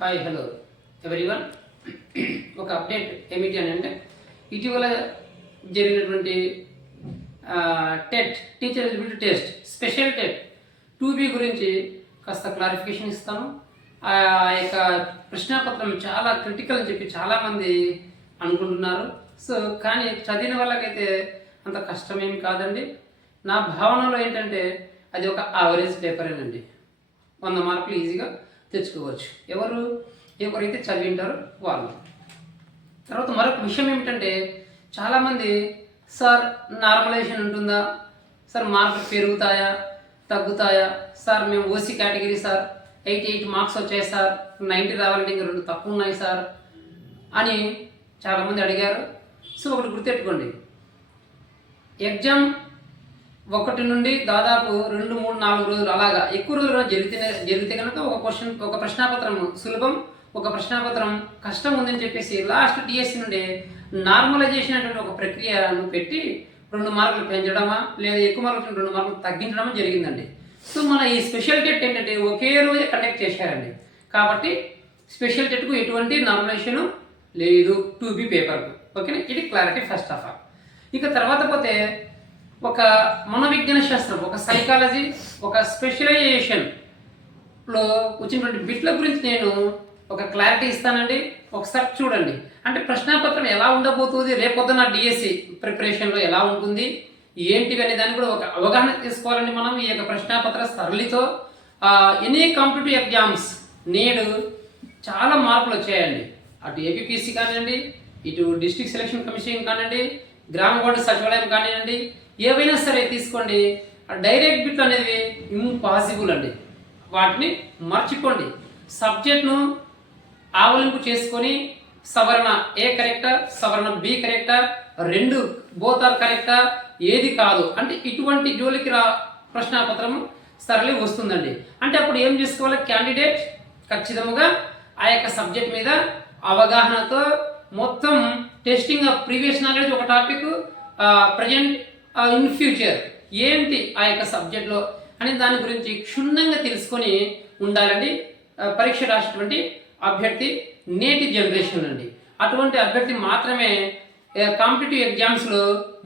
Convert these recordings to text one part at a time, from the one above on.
Hi hello everyone. ఒక update ఏమిటి అని అంటే ఇటీవల జరిగినటువంటి teacher eligibility test special TET 2B గురించి కాస్త క్లారిఫికేషన్ ఇస్తాను. ఆ యొక్క ప్రశ్నాపత్రం చాలా క్రిటికల్ అని చెప్పి చాలామంది అనుకుంటున్నారు. సో కానీ చదివిన వాళ్ళకైతే అంత కష్టమేమి కాదండి. నా భావనలో ఏంటంటే అది ఒక యావరేజ్ పేపరేనండి. 100 మార్కులు ఈజీగా తెచ్చుకోవచ్చు ఎవరైతే చదివింటారో వాళ్ళు. తర్వాత మరొక విషయం ఏమిటంటే చాలామంది సార్ నార్మలైజేషన్ ఉంటుందా, సార్ మార్కులు పెరుగుతాయా తగ్గుతాయా, సార్ మేము ఓసీ కేటగిరీ సార్ 88 మార్క్స్ వచ్చాయి సార్, 90 రావాలంటే ఇంకా 2 తక్కువ ఉన్నాయి సార్ అని చాలామంది అడిగారు. సో ఒకటి గుర్తెట్టుకోండి, ఎగ్జామ్ 1 నుండి దాదాపు 2, 3, 4 రోజులు అలాగా ఎక్కువ రోజులు జరిగితే కనుక ఒక ప్రశ్నాపత్రం సులభం, ఒక ప్రశ్నాపత్రం కష్టం ఉందని చెప్పేసి లాస్ట్ టీఎస్సీ నుండి నార్మలైజేషన్ అనేటువంటి ఒక ప్రక్రియను పెట్టి 2 మార్కులు పెంచడమా లేదా ఎక్కువ మార్కులు 2 మార్కులు తగ్గించడమా జరిగిందండి. సో మన ఈ స్పెషల్ టెట్ ఏంటంటే ఒకే రోజే కండక్ట్ చేశారండి. కాబట్టి స్పెషల్ టెట్కు ఎటువంటి నార్మలైజేషన్ లేదు 2B పేపర్కు. ఓకేనా, ఇది క్లారిటీ ఫస్ట్ ఆఫ్ ఆల్. ఇక తర్వాత పోతే ఒక మనోవిజ్ఞాన శాస్త్రం, ఒక సైకాలజీ, ఒక స్పెషలైజేషన్లో వచ్చినటువంటి బిట్ల గురించి నేను ఒక క్లారిటీ ఇస్తానండి. ఒకసారి చూడండి. అంటే ప్రశ్నాపత్రం ఎలా ఉండబోతుంది, రేపొద్దున డిఎస్సి ప్రిపరేషన్లో ఎలా ఉంటుంది ఏంటివి అనే దాన్ని కూడా ఒక అవగాహన తీసుకోవాలండి మనం. ఈ యొక్క ప్రశ్నాపత్ర సరళితో ఎనీ కాంపిటేటివ్ ఎగ్జామ్స్ నేడు చాలా మార్పులు వచ్చాయండి. అటు ఏపీపీసీ కానివ్వండి, ఇటు డిస్ట్రిక్ట్ సెలక్షన్ కమిషన్ కానివ్వండి, గ్రామ వార్డు సచివాలయం కానివ్వండి, ఏవైనా సరే తీసుకోండి, డైరెక్ట్ బిట్లు అనేవి ఇంపాసిబుల్ అండి. వాటిని మర్చిపోండి. సబ్జెక్ట్ను ఆవలింపు చేసుకొని సవరణ ఏ కరెక్టా, సవరణ బి కరెక్టా, 2 బోత్ ఆర్ కరెక్టా, ఏది కాదు అంటే ఇటువంటి జోలికి ప్రశ్నాపత్రము సరళి వస్తుందండి. అంటే అప్పుడు ఏం చేసుకోవాలి, క్యాండిడేట్ ఖచ్చితంగా ఆ యొక్క సబ్జెక్ట్ మీద అవగాహనతో మొత్తం టెస్టింగ్ ఆఫ్ ప్రీవియస్ నాలెడ్జ్ ఒక టాపిక్, ప్రజెంట్ ఇన్ ఫ్యూచర్ ఏంటి ఆ యొక్క సబ్జెక్ట్లో అని దాని గురించి క్షుణ్ణంగా తెలుసుకొని ఉండాలండి పరీక్ష రాసేటువంటి అభ్యర్థి నేటి జనరేషన్ అండి. అటువంటి అభ్యర్థి మాత్రమే కాంపిటేటివ్ ఎగ్జామ్స్లో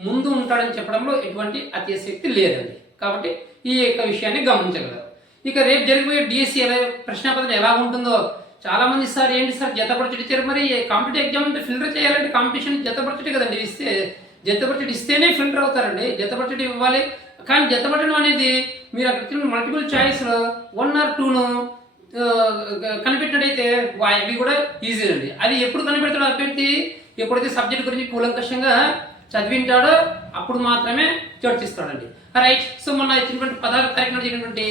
ముందు ఉంటాడని చెప్పడంలో ఎటువంటి అతిశక్తి లేదండి. కాబట్టి ఈ యొక్క విషయాన్ని గమనించగలరు. ఇక రేపు జరిగిపోయే డిఎస్సి ప్రశ్నాపత్రం ఎలా ఉంటుందో చాలామంది సార్ ఏంటి సార్ జతపరచడి ఇచ్చారు, మరి కాంపిటేటివ్ ఎగ్జామ్ అంటే ఫిల్టర్ చేయాలంటే కాంపిటీషన్ జతపరచడి కదండి. జతపరచడి ఇస్తేనే ఫిల్టర్ అవుతారండి. జతపరచడి ఇవ్వాలి. కానీ జతపరచడం అనేది మీరు అక్కడ మల్టిపుల్ చాయిస్లో 1 or 2ను కనిపెట్టినట్టయితే అవి కూడా ఈజీ అండి. అది ఎప్పుడు కనిపెడతాడో అభ్యర్థి ఎప్పుడైతే సబ్జెక్ట్ గురించి కూలంకషంగా చదివింటాడో అప్పుడు మాత్రమే చర్చిస్తాడండి. రైట్. సో మొన్న ఇచ్చినటువంటి 16వ తారీఖున జరిగినటువంటి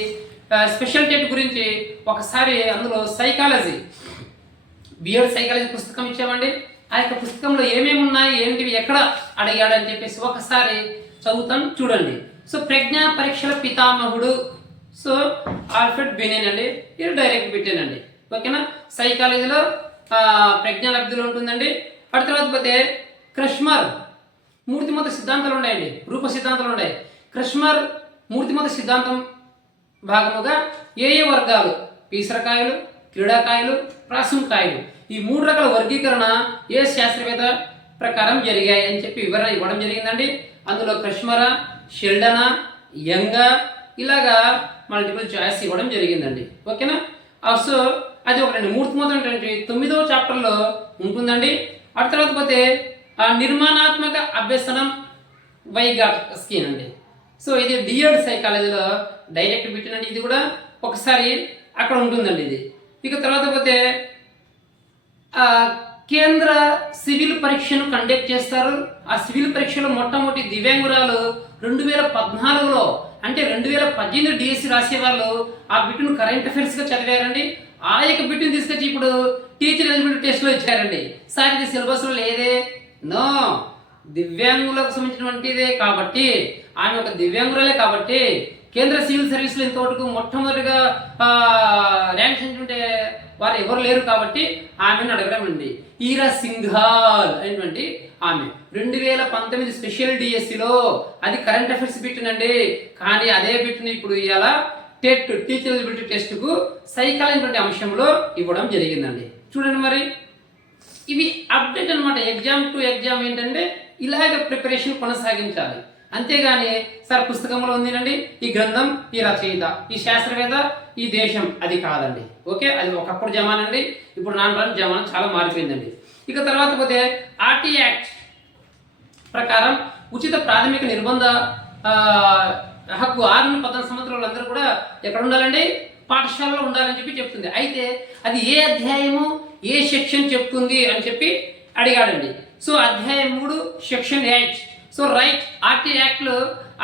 స్పెషల్ టెట్ గురించి ఒకసారి అందులో సైకాలజీ బిఎడ్ సైకాలజీ పుస్తకం ఇచ్చామండి. ఆ యొక్క పుస్తకంలో ఏమేమి ఉన్నాయి ఏంటివి ఎక్కడ అడిగాడని చెప్పేసి ఒకసారి చదువుతాను చూడండి. సో ప్రజ్ఞా పరీక్షల పితామహుడు, సో ఆల్ఫ్రెడ్ బినెన్ అండి. ఇది డైరెక్ట్ పెట్టానండి. ఓకేనా. సైకాలజీలో ప్రజ్ఞా లబ్ధిలో ఉంటుందండి. అటు తర్వాత పోతే క్రష్మర్ మూర్తిమత సిద్ధాంతాలు ఉన్నాయండి, రూప సిద్ధాంతాలు ఉన్నాయి. క్రష్మర్ మూర్తిమత సిద్ధాంతం భాగముగా ఏ వర్గాలు, పీసరకాయలు, క్రీడాకాయలు, ప్రాసంకాయలు, ఈ 3 రకాల వర్గీకరణ ఏ శాస్త్రవేత్త ప్రకారం జరిగాయి అని చెప్పి వివరణ ఇవ్వడం జరిగిందండి. అందులో క్రష్మరా, షెల్డనా, యంగా ఇలాగా మల్టిపుల్ చాయిస్ ఇవ్వడం జరిగిందండి. ఓకేనా. సో అది ఒకటండి. మూర్తిమతం అంటే 9వ చాప్టర్లో ఉంటుందండి. అటు తర్వాత పోతే నిర్మాణాత్మక అభ్యసనం వైగాట్స్కీ అండి. సో ఇది డిఎడ్ సైకాలజీలో డైరెక్ట్ పెట్టినండి. ఇది కూడా ఒకసారి అక్కడ ఉంటుందండి ఇది. ఇక తర్వాత పోతే కేంద్ర సివిల్ పరీక్షను కండక్ట్ చేస్తారు. ఆ సివిల్ పరీక్షలో మొట్టమొదటి దివ్యాంగురాలు 2014లో అంటే 2018 డిఎస్సి రాసేవాళ్ళు ఆ బిట్టును కరెంట్ అఫైర్స్గా చదివారండి. ఆ యొక్క బిట్టును తీసుకొచ్చి ఇప్పుడు టీచర్ ఎలిజిబిలిటీ టెస్ట్లో ఇచ్చారండి. సార్ ఇది సిలబస్లో లేదే, నో, దివ్యాంగులకు సంబంధించినటువంటిదే కాబట్టి ఆమె ఒక దివ్యాంగురాలే కాబట్టి కేంద్ర సివిల్ సర్వీస్లో ఇంతవరకు మొట్టమొదటిగా ర్యాంక్ సంచుంటే వారు ఎవరు లేరు కాబట్టి ఆమెను అడగడం అండి. ఈరా సింఘాల్ అనేటువంటి ఆమె 2019 స్పెషల్ డిఎస్సిలో అది కరెంట్ అఫైర్స్ బిట్టునండి. కానీ అదే బిట్టుని ఇప్పుడు ఇవాళ టీచర్ ఎలిజిబిలిటీ టెస్ట్కు సైకాలజీ అనేటువంటి అంశంలో ఇవ్వడం జరిగిందండి. చూడండి మరి ఇవి అప్డేట్ అనమాట. ఎగ్జామ్ టు ఎగ్జామ్ ఏంటంటే ఇలాగ ప్రిపరేషన్ కొనసాగించాలి. అంతేగాని సార్ పుస్తకంలో ఉందినండి, ఈ గ్రంథం, ఈ రచయిత, ఈ శాస్త్రవేత్త, ఈ దేశం, అది కాదండి. ఓకే, అది ఒకప్పుడు జమానండి, ఇప్పుడు నాన్న జమానం చాలా మారిపోయిందండి. ఇక తర్వాత పోతే ఆర్టీ యాక్ట్ ప్రకారం ఉచిత ప్రాథమిక నిర్బంధ హక్కు 6-14 సంవత్సరాలు అందరూ కూడా ఎక్కడ ఉండాలండి, పాఠశాలలో ఉండాలని చెప్పి చెప్తుంది. అయితే అది ఏ అధ్యాయము ఏ సెక్షన్ చెప్తుంది అని చెప్పి అడిగాడండి. సో అధ్యాయం 3 సెక్షన్ 8. సో రైట్ ఆర్టీ యాక్ట్లో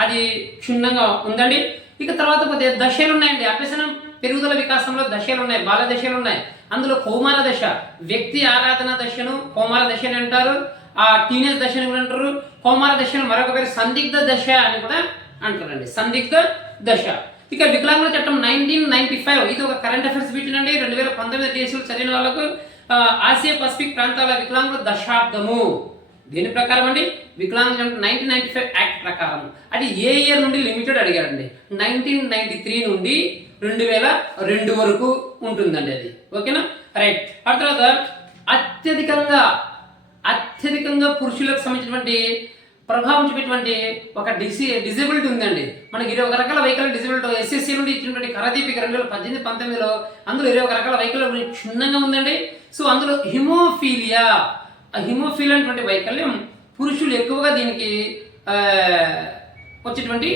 అది క్షుణ్ణంగా ఉందండి. ఇక తర్వాత పోతే దశలు ఉన్నాయండి. అభ్యసనం పెరుగుదల వికాసంలో దశలు ఉన్నాయి, బాల దశలు ఉన్నాయి. అందులో కౌమార దశ, వ్యక్తి ఆరాధన దశను కౌమార దశ అని అంటారు. ఆ టీనేజ్ దశని కూడా అంటారు. కౌమార దశను మరొక పేరు సందిగ్ధ దశ అని కూడా అంటారండి, సందిగ్ధ దశ. ఇక వికలాంగుల చట్టం 1995, ఇది ఒక కరెంట్ అఫైర్స్ బిట్నండి. 2019 దేశాలు చదివిన వాళ్ళకు ఆసియా పసిఫిక్ ప్రాంతాల వికలాంగుల దశాబ్దము. దీని ప్రకారం అండి వికలాంగుల 1995 యాక్ట్ ప్రకారం అది ఏ ఇయర్ నుండి లిమిటెడ్ అడిగాడండి. 1993 నుండి 2002 వరకు ఉంటుందండి అది. ఓకేనా, రైట్. ఆ తర్వాత అత్యధికంగా పురుషులకు సంబంధించినటువంటి ప్రభావం చూపేటువంటి ఒక డిజబిలిటీ ఉందండి. మనకి 21 రకాల వైకల్య డిజబిలిటీ ఎస్ఎస్సీ నుండి ఇచ్చినటువంటి కరదీపిక 2018-19లో అందులో 21 రకాల వైకల్యం క్షుణ్ణంగా ఉందండి. సో అందులో హిమోఫీలియా అనేటువంటి వైకల్యం పురుషులు ఎక్కువగా దీనికి వచ్చేటువంటి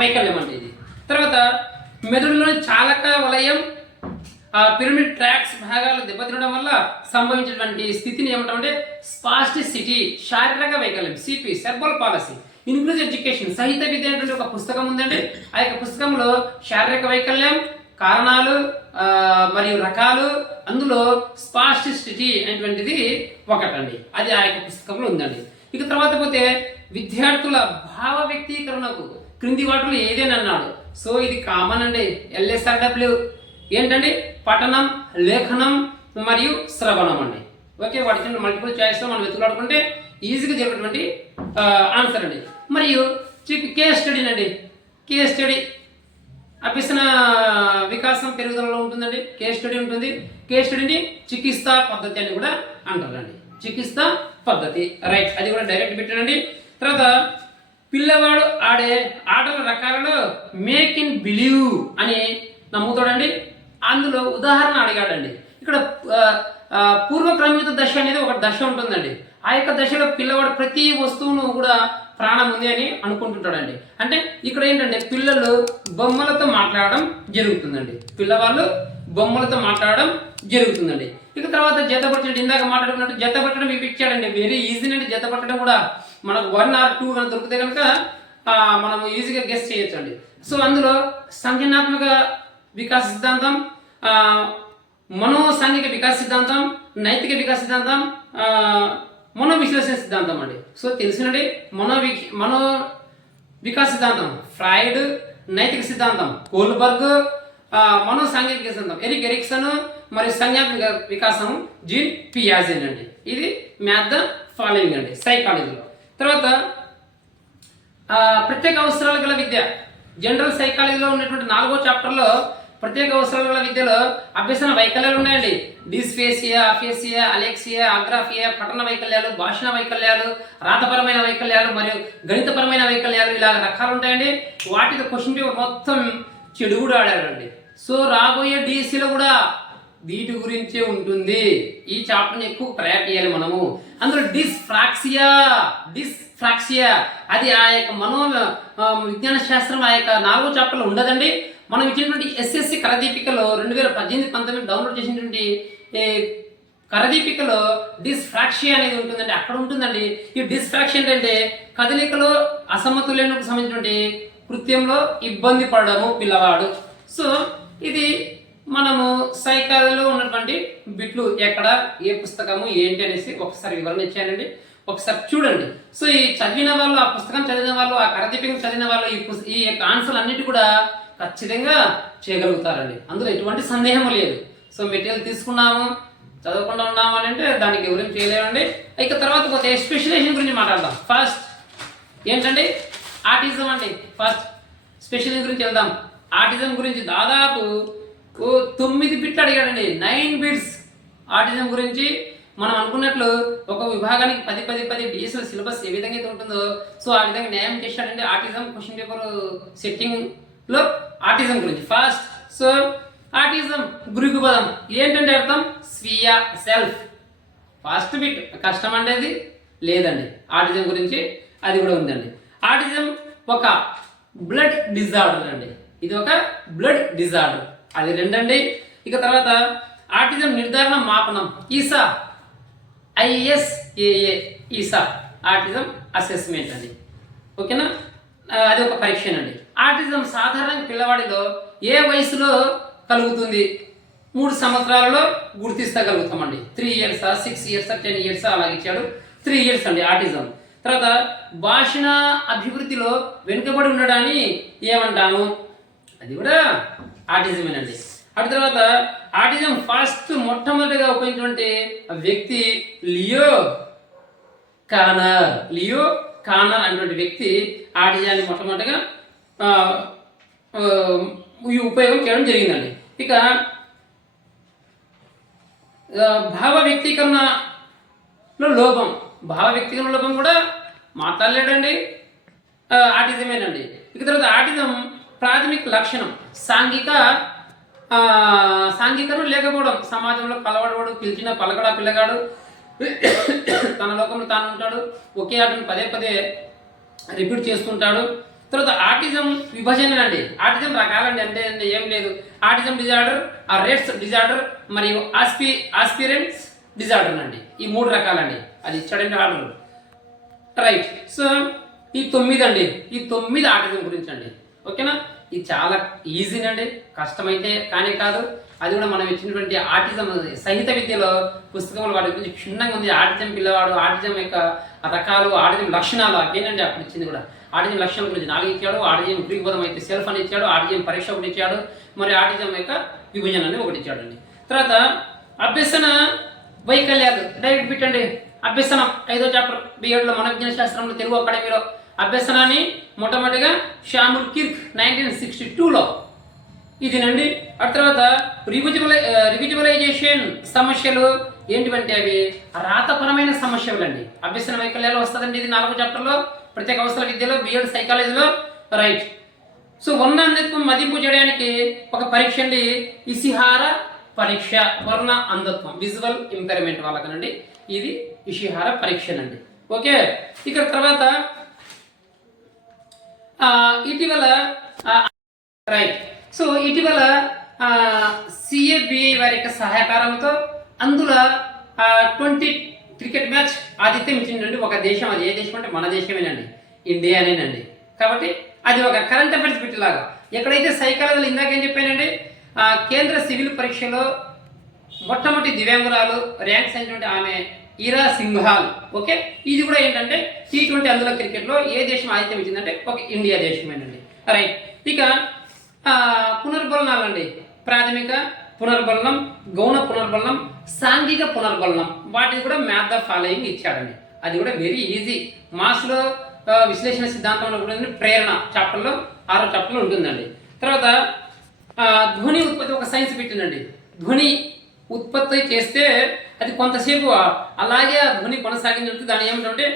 వైకల్యం అంటే ఇది. తర్వాత మెదడులోని చాలక వలయం పిరమిడ్ ట్రాక్స్ భాగాలు దెబ్బతినడం వల్ల సంభవించినటువంటి స్థితిని ఏమంటామంటే స్పాస్టిసిటీ, శారీరక వైకల్యం, సిపి, సెర్బల్ పాలసీ. ఇన్క్లూజ్ ఎడ్యుకేషన్, సహిత విద్య అనేటువంటి ఒక పుస్తకం ఉందండి. ఆ యొక్క పుస్తకంలో శారీరక వైకల్యం కారణాలు మరియు రకాలు, అందులో స్పాస్టిసిటీ అనేటువంటిది ఒకటండి, అది ఆ యొక్క పుస్తకంలో ఉందండి. ఇక తర్వాత పోతే విద్యార్థుల భావ వ్యక్తీకరణకు క్రింది వాటిలో ఏదేని అన్నాడు. సో ఇది కామన్ అండి. LSRW ఏంటండి, పఠనం, లేఖనం మరియు శ్రవణం అండి. ఓకే, వాటి మల్టిపుల్ చాయిస్లో మనం వెతులాడుకుంటే ఈజీగా జరిగేటువంటి ఆన్సర్ అండి. మరియు కేస్ స్టడీ అండి. కేస్ స్టడీ అభ్యసన వికాసం పెరుగుదలలో ఉంటుందండి. కేస్ స్టడీ ఉంటుంది. కేస్ స్టడీని చికిత్సా పద్ధతి అని కూడా అంటారండి, చికిత్సా పద్ధతి. రైట్, అది కూడా డైరెక్ట్ పెట్టానండి. తర్వాత పిల్లవాడు ఆడే ఆటల రకాలలో మేక్ ఇన్ బిలీవ్ అని నమ్ముతాడండి. అందులో ఉదాహరణ అడిగాడండి. ఇక్కడ పూర్వక్రమిత దశ అనేది ఒక దశ ఉంటుందండి. ఆ యొక్క దశలో పిల్లవాడు ప్రతి వస్తువును కూడా ప్రాణం ఉంది అని అనుకుంటుంటాడండి. అంటే ఇక్కడ ఏంటంటే పిల్లలు బొమ్మలతో మాట్లాడడం జరుగుతుందండి. పిల్లవాళ్ళు బొమ్మలతో మాట్లాడడం జరుగుతుందండి. ఇక తర్వాత జతపట్టడం, ఇందాక మాట్లాడుకున్నట్టు జతపట్టడం ఇవి ఇచ్చాడండి. వెరీ ఈజీ అండి. జతపట్టడం కూడా మనకు 1 or 2 కనుక దొరికితే కనుక మనం ఈజీగా గెస్ చేయొచ్చు అండి. సో అందులో సంజ్ఞానాత్మక వికాస సిద్ధాంతం, మనోసాంఘిక వికాస సిద్ధాంతం, నైతిక వికాస సిద్ధాంతం, మనోవిశ్లేషణ సిద్ధాంతం అండి. సో తెలిసినది మనో వికాస సిద్ధాంతం ఫ్రాయిడ్, నైతిక సిద్ధాంతం కోల్బర్గ్, మనోసాంఘిక సిద్ధాంతం ఎరిక్ ఎరిక్సన్, మరియు సంజ్ఞాత్మక వికాసం జీన్ పియాజే అండి. ఇది మ్యాథ్ ద ఫాలోయింగ్ అండి సైకాలజీలో. తర్వాత ప్రత్యేక అవసరాలు గల విద్య, జనరల్ సైకాలజీలో ఉన్నటువంటి 4వ చాప్టర్లో ప్రత్యేక అవసరాలు గల విద్యలో అభ్యసన వైకల్యాలు ఉన్నాయండి. డిస్ఫేసియా, అఫేసియా, అలెక్సియా, అగ్రాఫియా, పఠన వైకల్యాలు, భాషణ వైకల్యాలు, రాతపరమైన వైకల్యాలు మరియు గణితపరమైన వైకల్యాలు, ఇలా రకాలు ఉంటాయండి. వాటితో క్వశ్చన్ పేపర్ మొత్తం చెడు కూడా ఆడారండి. సో రాబోయే డిఎస్సిలో కూడా వీటి గురించే ఉంటుంది. ఈ చాప్టర్ని ఎక్కువ ప్రయారిటీ చేయాలి మనము. అందులో డిస్ఫ్రాక్సియా అది ఆ యొక్క విజ్ఞాన శాస్త్రం ఆ యొక్క 4వ చాప్టర్లో ఉండదండి. మనం ఇచ్చినటువంటి ఎస్ఎస్సి కరదీపికలో 2018-19 డౌన్లోడ్ చేసినటువంటి కరదీపికలో డిస్ఫ్రాక్సియా అనేది ఉంటుందండి, అక్కడ ఉంటుందండి. ఈ డిస్ఫ్రాక్షన్ ఏంటంటే కదలికలో అసమతుల్యతకు సంబంధించినటువంటి కృత్యంలో ఇబ్బంది పడడము పిల్లవాడు. సో ఇది మనము సైకాలజీలో ఉన్నటువంటి బిట్లు ఎక్కడ, ఏ పుస్తకము ఏంటి అనేసి ఒకసారి వివరణ ఇచ్చానండి, ఒకసారి చూడండి. సో ఈ చదివిన వాళ్ళు, ఆ పుస్తకం చదివిన వాళ్ళు, ఆ కరదీపికం చదివిన వాళ్ళు ఈ యొక్క ఆన్సర్లు అన్నిటి కూడా ఖచ్చితంగా చేయగలుగుతారండి. అందులో ఎటువంటి సందేహం లేదు. సో మెటీరియల్ తీసుకున్నాము, చదవకుండా ఉన్నాము అని అంటే దానికి ఎవరేం చేయలేమండి. ఇక తర్వాత పోతే స్పెషలైజేషన్ గురించి మాట్లాడదాం. ఫస్ట్ ఏంటండి ఆటిజం అండి. ఫస్ట్ స్పెషలైజేషన్ గురించి వెళ్దాం. ఆటిజం గురించి దాదాపు 9 బిట్లు అడిగాడండి. 9 బిట్స్ ఆటిజం గురించి. మనం అనుకున్నట్లు ఒక విభాగానికి 10 డిఎస్ఎల సిలబస్ ఏ విధంగా అయితే ఉంటుందో సో ఆ విధంగా న్యాయం చేశాడండి. ఆటిజం క్వశ్చన్ పేపర్ సెట్టింగ్లో ఆటిజం గురించి ఫస్ట్. సో ఆటిజం గ్రీకు పదం ఏంటంటే అర్థం స్వీయ, సెల్ఫ్. ఫస్ట్ బిట్ కష్టం అనేది లేదండి. ఆటిజం గురించి అది కూడా ఉందండి. ఆటిజం ఒక బ్లడ్ డిజార్డర్ అండి. ఇది ఒక బ్లడ్ డిజార్డర్, అది రెండండి. ఇక తర్వాత ఆటిజం నిర్ధారణ మాపనం ఈసా, ISAA ఈసా ఆటిజం అసెస్మెంట్ అండి. ఓకేనా, అది ఒక పరీక్ష అండి. ఆటిజం సాధారణంగా పిల్లవాడిలో ఏ వయసులో కలుగుతుంది? 3 సంవత్సరాలలో గుర్తిస్తగలుగుతామండి. 3 ఇయర్స్, 6 ఇయర్స్, 10 ఇయర్స్ అలాగే ఇచ్చాడు. 3 ఇయర్స్ అండి ఆటిజం. తర్వాత భాషణ అభివృద్ధిలో వెనుకబడి ఉండడాన్ని ఏమంటాము? అది కూడా ఆటిజమేనండి. అటు తర్వాత ఆటిజం మొట్టమొదటిగా ఉపయోగించినటువంటి వ్యక్తి లియో కానర్ అనేటువంటి వ్యక్తి ఆటిజాన్ని మొట్టమొదటిగా ఉపయోగం చేయడం జరిగిందండి. ఇక భావ వ్యక్తీకరణలో లోపం కూడా మాట్లాడలేడండి, ఆటిజమేనండి. ఇక తర్వాత ఆటిజం ప్రాథమిక లక్షణం సాంఘికను లేకపోవడం. సమాజంలో కలవడవాడు, పిలిచిన పలకడా పిల్లగాడు, తన లోకంలో తాను ఉంటాడు, ఒకే ఆటను పదే రిపీట్ చేస్తుంటాడు. తర్వాత ఆటిజం విభజన అండి. ఆటిజం రకాలండి, అంటే ఏం లేదు. ఆటిజం డిజార్డర్, రేట్స్ డిజార్డర్ మరియు ఆస్పిరెంట్స్ డిజార్డర్ అండి. ఈ 3 రకాలండి. అది ఇచ్చాడండి ఆర్డర్, రైట్. సో ఈ 9 అండి, ఈ 9 ఆటిజం గురించి అండి. ఓకేనా, ఇది చాలా ఈజీనండి, కష్టమైతే కానీ కాదు. అది కూడా మనం ఇచ్చినటువంటి ఆటిజం సహిత విద్యలో పుస్తకంలో వాటి గురించి క్షుణ్ణంగా ఉంది. ఆటిజం పిల్లవాడు, ఆటిజం యొక్క రకాలు, ఆటిజం లక్షణాలు అవేనండి అప్పుడు ఇచ్చింది కూడా. ఆటిజం లక్షణాల గురించి 4 ఇచ్చాడు. ఆటిజం గ్రీక్ పదం అయితే సెల్ఫ్ అని ఇచ్చాడు. ఆటిజం పరీక్ష ఒకటి ఇచ్చాడు. మరి ఆటిజం యొక్క విభజన అని ఒకటి ఇచ్చాడండి. తర్వాత అభ్యసన వైకల్యాలు డైరెక్ట్ పెట్టండి. అభ్యసనం 5వ చాప్టర్ B.Ed లో మనోవిజ్ఞాన శాస్త్రంలో తెలుగు అకాడమీలో అభ్యసనాన్ని మొట్టమొదటిగా షాముల్ కిర్క్ 1962లో ఇదినండి. ఆ తర్వాత రివిజువలైజేషన్ సమస్యలు ఏంటివంటే అవి రాతపరమైన సమస్యలు అండి. అభ్యసన వైకల్యాలు వస్తుందండి. ఇది 4వ చాప్టర్లో ప్రత్యేక అవసరాల విద్యలో B.Ed సైకాలజీలో, రైట్. సో వర్ణ మదింపు చేయడానికి ఒక పరీక్ష అండి, ఇసిహార పరీక్ష. వర్ణ అంధత్వం, విజువల్ ఇంపైర్మెంట్ వాళ్ళకనండి ఇది ఇషిహార పరీక్షనండి. ఓకే, ఇక తర్వాత ఇటీవల రైట్. సో ఇటీవల CABI వారి యొక్క సహకారంతో అందులో 20 క్రికెట్ మ్యాచ్ ఆతిథ్యం ఇచ్చిందండి ఒక దేశం. అది ఏ దేశం అంటే మన దేశమేనండి, ఇండియానేనండి. కాబట్టి అది ఒక కరెంట్ అఫైర్స్ పెట్టేలాగా. ఎక్కడైతే సైకాలజీలో ఇందాక ఏం చెప్పానండి, కేంద్ర సివిల్ పరీక్షలో మొట్టమొదటి దివ్యాంగురాలు ర్యాంక్స్ అయినటువంటి ఆమె ఈరా సింఘాల్. ఓకే, ఇది కూడా ఏంటంటే T20 అందులో క్రికెట్లో ఏ దేశం ఆతిథ్యం ఇచ్చిందంటే ఒక ఇండియా దేశమేనండి, రైట్. ఇక పునర్బలనాలండి. ప్రాథమిక పునర్బలనం, గౌణ పునర్బలనం, సాంఘిక పునర్బలనం, వాటిని కూడా మ్యాథ్ ద ఫాలోయింగ్ ఇచ్చాడండి. అది కూడా వెరీ ఈజీ. మాస్లో విశ్లేషణ సిద్ధాంతంలో కూడా ప్రేరణ చాప్టర్లో 6వ చాప్టర్లో ఉంటుందండి. తర్వాత ధ్వని ఉత్పత్తి ఒక సైన్స్ పెట్టిందండి. ధ్వని ఉత్పత్తి చేస్తే అది కొంతసేపు అలాగే ఆ ధ్వని కొనసాగిందంటే దాన్ని ఏమిటంటే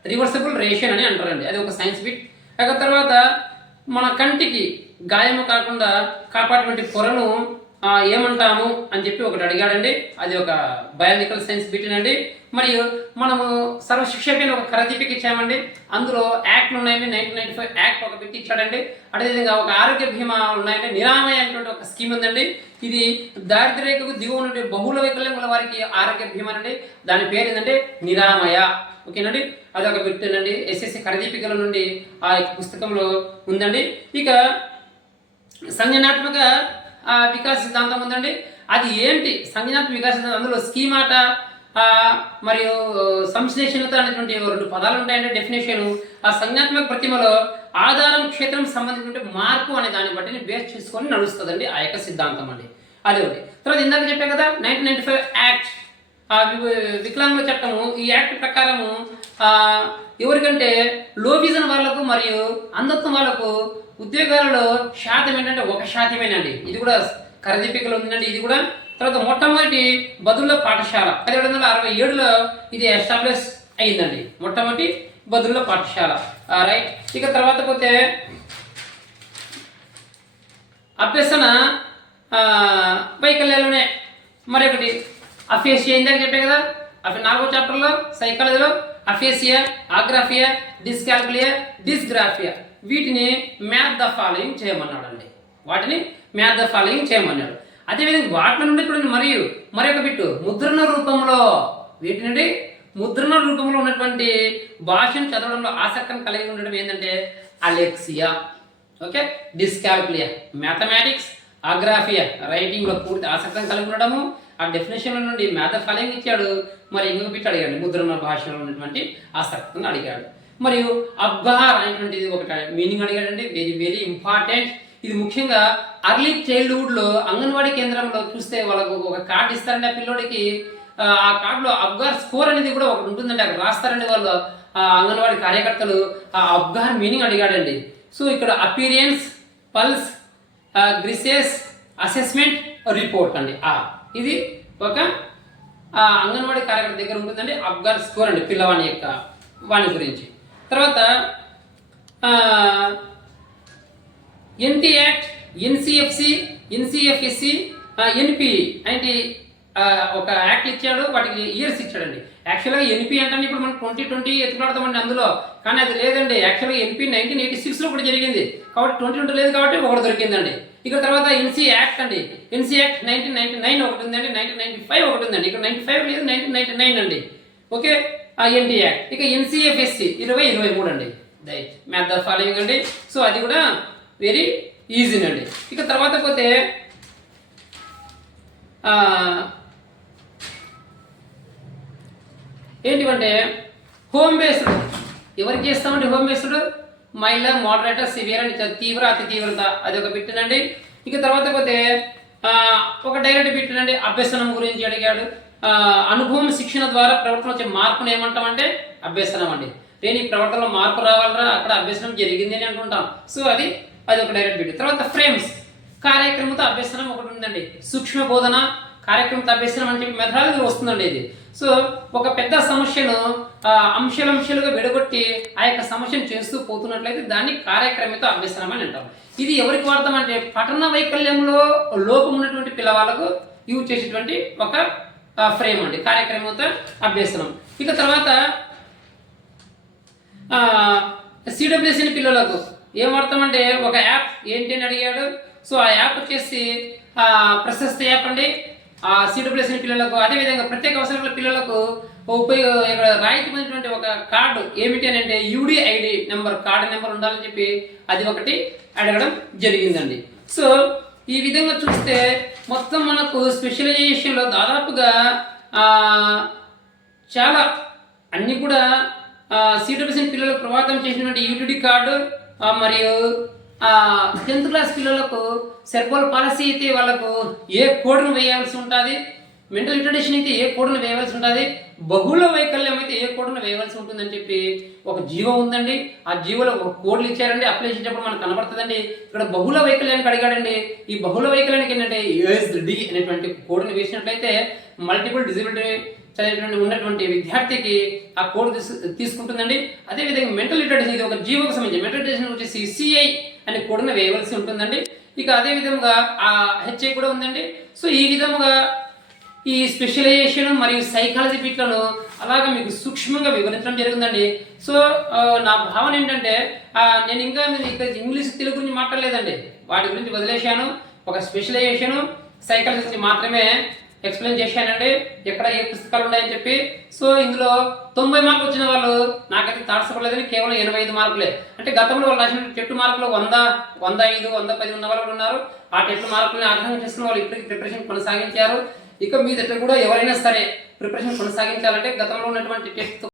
రివర్సబుల్ రేషన్ అని అంటారండి. అది ఒక సైన్స్ బిట్. ఆ తర్వాత మన కంటికి గాయము కాకుండా కాపాడేటువంటి పొరను ఏమంటాము అని చెప్పి ఒకటి అడిగాడండి. అది ఒక బయాలజికల్ సైన్స్ బిట్నండి. మరియు మనము సర్వశిక్షపైన ఒక కరదీపిక ఇచ్చామండి. అందులో యాక్ట్లు ఉన్నాయండి. 1995 యాక్ట్ ఒక బిట్ ఇచ్చాడండి. అదేవిధంగా ఒక ఆరోగ్య బీమా ఉన్నాయండి. నిరామయ అనేటువంటి ఒక స్కీమ్ ఉందండి. ఇది దారిద్ర్యరేఖకు దిగువ ఉన్నటువంటి బహుళ వైకల్యం గల వారికి ఆరోగ్య బీమా అండి. దాని పేరు ఏంటంటే నిరామయ. ఓకేనండి, అది ఒక బిట్ అండి. SSC కరదీపికల నుండి ఆ పుస్తకంలో ఉందండి. ఇక సంజ్ఞానాత్మక వికాస సిద్ధాంతం ఉందండి. అది ఏంటి సంజ్ఞానాత్మక వికాస సిద్ధాంతం? అందులో స్కీమాట మరియు సంశ్లేషణత అనేటువంటి 2 పదాలు ఉంటాయండి. డెఫినేషన్ ఆ సంజ్ఞాత్మక ప్రతిమలో ఆధారం క్షేత్రం సంబంధించిన మార్పు అనే దాన్ని బట్టి బేస్ చేసుకొని నడుస్తుందండి ఆ యొక్క సిద్ధాంతం అండి. అది ఒకటి. తర్వాత ఇందాక చెప్పాను కదా 1995 యాక్ట్, వికలాంగుల చట్టము. ఈ యాక్ట్ ప్రకారము ఎవరికంటే లో విజన్ వాళ్ళకు మరియు అంధత్వం వాళ్ళకు ఉద్యోగాలలో శాతం ఏంటంటే 1%. ఇది కూడా కరదీపికలో ఉందండి ఇది కూడా. తర్వాత మొట్టమొదటి బదుళ్ళ పాఠశాల 1767లో ఇది ఎస్టాబ్లిష్ అయిందండి, మొట్టమొదటి బదుళ్ళ పాఠశాల. రైట్. ఇక తర్వాత పోతే అభ్యసన వైకల్యాలనే మరొకటి అఫేసియా, ఇందాక చెప్పే కదా 4వ చాప్టర్లో సైకాలజీలో అఫేసియా, ఆగ్రాఫియా, డిస్కాల్కులియా, డిస్గ్రాఫియా, వీటిని మ్యాథ్ ద ఫాలోయింగ్ చేయమన్నాడు అండి. వాటిని మ్యాథ్ ద ఫాలోయింగ్ చేయమన్నాడు. అదేవిధంగా వాటి నుండి చూడండి మరొక బిట్టు ముద్రణ రూపంలో, వీటి నుండి ముద్రణ రూపంలో ఉన్నటువంటి భాషను చదవడంలో ఆసక్తిని కలిగి ఉండడం ఏంటంటే అలెక్సియా. ఓకే. డిస్కాల్కులియా మ్యాథమెటిక్స్, ఆగ్రాఫియా రైటింగ్లో పూర్తి ఆసక్తిని కలిగి ఉండడము. ఆ డెఫినేషన్ల నుండి మ్యాథ్ ఫాలోయింగ్ ఇచ్చాడు. మరి ఇంకొక బిట్ అడిగాడు, ముద్రణ భాషలో ఉన్నటువంటి ఆసక్తిని అడిగాడు. మరియు అబ్గార్ అనేటువంటిది ఒక మీనింగ్ అడిగాడండి, వెరీ వెరీ ఇంపార్టెంట్. ఇది ముఖ్యంగా అర్లీ చైల్డ్హుడ్లో అంగన్వాడీ కేంద్రంలో చూస్తే వాళ్ళకు ఒక కార్డు ఇస్తారండి ఆ పిల్లోడికి. ఆ కార్డులో అబ్గార్ స్కోర్ అనేది కూడా ఒకటి ఉంటుందండి, అక్కడ రాస్తారండి వాళ్ళు అంగన్వాడీ కార్యకర్తలు. ఆ అబ్గార్ మీనింగ్ అడిగాడండి. సో ఇక్కడ అపీరియన్స్, పల్స్, గ్రిసెస్, అసెస్మెంట్, రిపోర్ట్ అండి. ఇది ఒక అంగన్వాడీ కార్యకర్త దగ్గర ఉంటుందండి అబ్గార్ స్కోర్ అండి, పిల్లవాని యొక్క వాణి గురించి. తర్వాత ఎన్టీ యాక్ట్, ఎన్సిఎఫ్సి, ఎన్సిఎఫ్ఎస్సి, ఎన్పి అంటే ఒక యాక్ట్ ఇచ్చాడు, వాటికి ఇయర్స్ ఇచ్చాడండి. యాక్చువల్గా ఎన్పి అంటే ఇప్పుడు మనం 2020 ఎత్తులాడతామండి అందులో, కానీ అది లేదండి. యాక్చువల్గా ఎన్పి 1986లో కూడా జరిగింది, కాబట్టి 2020 లేదు కాబట్టి ఒకటి దొరికిందండి. ఇక తర్వాత ఎన్సీ యాక్ట్ అండి, ఎన్సీ యాక్ట్ 1999 ఒకటి ఉందండి, 1995 ఒకటి ఉందండి. ఇక్కడ 95 లేదు, 1999 అండి. ఓకే. NT act. ఇక ఎన్సిఎఫ్ఎస్సి 2023 అండి. రైట్. మ్యాథ్ ద ఫాలోయింగ్ అండి. సో అది కూడా వెరీ ఈజీనండి. ఇక తర్వాత పోతే ఏంటివంటే హోమ్ బేస్డ్. ఎవరికి చేస్తామండి home based? Mild, moderator, severe అని తీవ్ర, అతి తీవ్రత, అది ఒక బిట్టునండి. ఇక తర్వాత పోతే ఒక డైరెక్ట్ బిట్టునండి, అభ్యసనం గురించి అడిగాడు. అనుభవం, శిక్షణ ద్వారా ప్రవర్తన వచ్చే మార్పును ఏమంటామంటే అభ్యసనం అండి. నేను ఈ ప్రవర్తనలో మార్పు రావాలరా, అక్కడ అభ్యసనం జరిగింది అని అనుకుంటాం. సో అది ఒక డైరెక్ట్ బిట్. తర్వాత ఫ్రేమ్స్, కార్యక్రమంతో అభ్యసనం ఒకటి ఉందండి. సూక్ష్మ బోధన, కార్యక్రమంతో అభ్యసనం అని చెప్పి మెథడాలజీ వస్తుందండి ఇది. సో ఒక పెద్ద సమస్యను అంశాలుగా విడగొట్టి ఆ యొక్క సమస్యను చేస్తూ పోతున్నట్లయితే దాన్ని కార్యక్రమిత అభ్యసనం అని అంటాం. ఇది ఎవరికి వాడతామంటే పఠన వైకల్యంలో లోపం ఉన్నటువంటి పిల్లవాళ్ళకు యూజ్ చేసేటువంటి ఒక ఫ్రేమ్ అండి, కార్యక్రమిత అభ్యసనం. ఇక తర్వాత సిడబ్ల్యూఎస్ఎన్ పిల్లలకు ఏం వాడతామంటే ఒక యాప్ ఏంటి అని అడిగాడు. సో ఆ యాప్ వచ్చేసి ప్రశస్త యాప్ అండి సిడబ్ల్యూఎస్ఎన్ పిల్లలకు. అదేవిధంగా ప్రత్యేక అవసరాల పిల్లలకు ఇక్కడ రాయితీ పొందినటువంటి ఒక కార్డు ఏమిటి అని అంటే యూడిఐడి నెంబర్, కార్డు నెంబర్ ఉండాలని చెప్పి అది ఒకటి అడగడం జరిగిందండి. సో ఈ విధంగా చూస్తే మొత్తం మనకు స్పెషలైజేషన్లో దాదాపుగా చాలా అన్నీ కూడా సిడబ్ల్యూఎస్ఎన్ పిల్లలకు ప్రభావితం చేసినటువంటి యూటిడి కార్డు, మరియు 10th క్లాస్ పిల్లలకు సెర్బల్ పాలసీ అయితే వాళ్ళకు ఏ కోడ్ను వేయాల్సి ఉంటుంది, మెంటల్ రిటార్డేషన్ అయితే ఏ కోడ్ను వేయవలసి ఉంటుంది, బహుళ వైకల్యం అయితే ఏ కోడ్ను వేయవలసి ఉంటుందని చెప్పి ఒక జీవో ఉందండి. ఆ జీవోలో ఒక కోడ్లు ఇచ్చారండి, అప్లై చేసేటప్పుడు మనకు కనబడుతుందండి. ఇక్కడ బహుళ వైకల్యానికి అడిగాడండి. ఈ బహుళ వైకల్యానికి ఏంటంటే యూఎస్డి అనేటువంటి కోడ్ని వేసినట్లయితే మల్టిపుల్ డిజబిలిటీ చదివేటువంటి ఉన్నటువంటి విద్యార్థికి ఆ కోడ్ తీసుకుంటుందండి. అదేవిధంగా మెంటల్ రిటార్డేషన్, ఇది ఒక జీవోకి సంబంధించి మెంటల్ రిటార్డేషన్ వచ్చేసి సిఐ అనే కోడ్ను వేయవలసి ఉంటుందండి. ఇక అదేవిధంగా ఆ హెచ్ఐ కూడా ఉందండి. సో ఈ విధముగా ఈ స్పెషలైజేషన్ మరియు సైకాలజీ బిట్లను అలాగా మీకు సూక్ష్మంగా వివరించడం జరిగిందండి. సో నా భావన ఏంటంటే నేను ఇంకా ఇక్కడ ఇంగ్లీష్, తెలుగు గురించి మాట్లాడలేదండి, వాటి గురించి వదిలేశాను. ఒక స్పెషలైజేషన్, సైకాలజీ గురించి మాత్రమే ఎక్స్ప్లెయిన్ చేశానండి, ఎక్కడ ఏ పుస్తకాలు ఉన్నాయని చెప్పి. సో ఇందులో 90 మార్కులు వచ్చిన వాళ్ళు నాకైతే తారసపడలేదని, కేవలం 85 మార్కులే. అంటే గతంలో వాళ్ళు రాసిన టెట్ మార్కులు 100, 105, 110 ఉన్న వాళ్ళు కూడా ఉన్నారు. ఆ టెట్ మార్కులను ఆధారం చేసుకున్న వాళ్ళు ఇప్పటికీ ప్రిపరేషన్ కొనసాగించారు. ఇక మీ దగ్గర కూడా ఎవరైనా సరే ప్రిపరేషన్ కొనసాగించాలంటే గతంలో ఉన్నటువంటి టెస్ట్